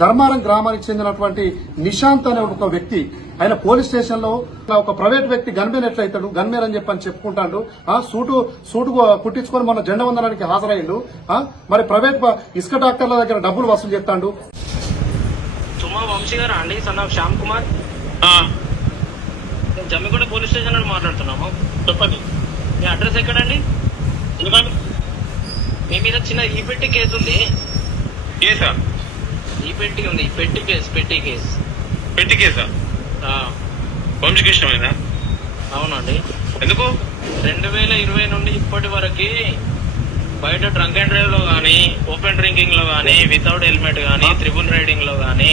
ధర్మారం గ్రామానికి చెందినటువంటి నిశాంత్ అనే ఒక వ్యక్తి ఆయన పోలీస్ స్టేషన్లో ఒక ప్రైవేట్ వ్యక్తి గన్మేన్ ఎట్లయితాడు గన్మేన్ అని చెప్పని చెప్పుకుంటాడు. ఆ సూటు సూటు కుట్టించుకొని మన జెండా వందనానికి హాజరయ్యిండు. ఆ మరి ప్రైవేట్ ఇసుక డాక్టర్ల దగ్గర డబ్బులు వసూలు చేస్తాడు. సుమా వంశీ గారా అండి son of Shyam Kumar. Jammiguda police station నుండి మాట్లాడుతున్నాము. చెప్పండి. మీ అడ్రస్ ఎక్కడండి? ఎందుకండి? మీ మీద చిన్న ఈ పెట్టి కేసు ఉంది. కేసా ఈ పెట్టి ఉంది పెట్టి కేసు పెట్టి కేసు. పెట్టి కేసా? వంశకృష్ణమేనా? అవునండి. ఎందుకు? రెండు వేల ఇరవై నుండి ఇప్పటి వరకు బయట డ్రంక్ అండ్ డ్రైవ్లో గానీ ఓపెన్ డ్రింకింగ్లో గానీ వితౌట్ హెల్మెట్ గానీ త్రిబుల్ రైడింగ్లో గానీ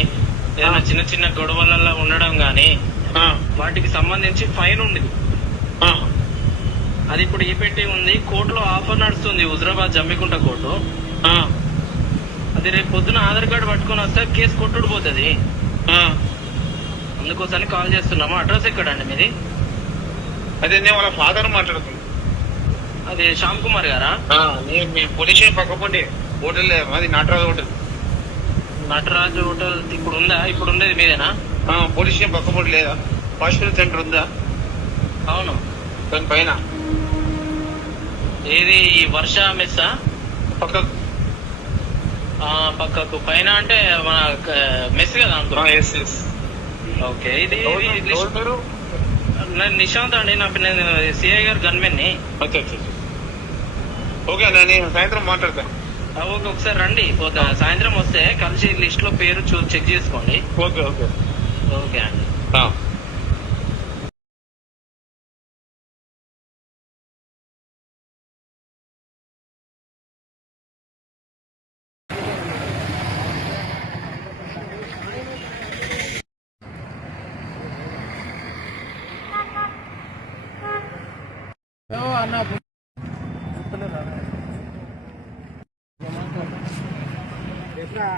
ఏదైనా చిన్న చిన్న గొడవలలో ఉండడం గానీ ఆ, వాటికి సంబంధించి ఫైన్ ఉంది అది ఇప్పుడు ఈ పెట్టి ఉంది. కోర్టులో ఆఫర్ నడుస్తుంది హుజరాబాద్ జమ్మికుంట కోర్టు. అది రేపు పొద్దున ఆధార్ కార్డు పట్టుకొని వస్తే కేసు కొట్టుడు పోతుంది. ఆ. అందుకోసమని కాల్ చేస్తున్నాము. అడ్రస్ ఎక్కడండి మీది? అదే నేను వాళ్ళ ఫాదర్ మాట్లాడుతున్నా. అది శ్యామ్ కుమార్ గారా? నేను మీ పోలీస్ స్టేషన్ పక్కపోండి హోటల్ అది నటరాజు హోటల్. నటరాజు హోటల్ ఇప్పుడు ఉందా ఇప్పుడు ఉండేది మీదేనా పోలీస్ స్టేషన్ పక్కపోండి లేదా? హాస్పిటల్ సెంటర్ ఉందా? అవును. దాని పైన. ఏది ఈ వర్ష మెస్సా? పక్కకు. ఆ, పక్కకు. పైన అంటే మన మెస్ కదా ఓకే ఇది నేను నిశాంత్ అండి నా నేను సిఐ గారు గన్మెన్ని. ఓకే నేను సాయంత్రం మాట్లాడతాను. ఓకే ఒకసారి రండి. పోతా. సాయంత్రం వస్తే కలిసి లిస్ట్లో పేరు చూ చెక్ చేసుకోండి. Okay okay. ఓకే అండి. ఎట్లా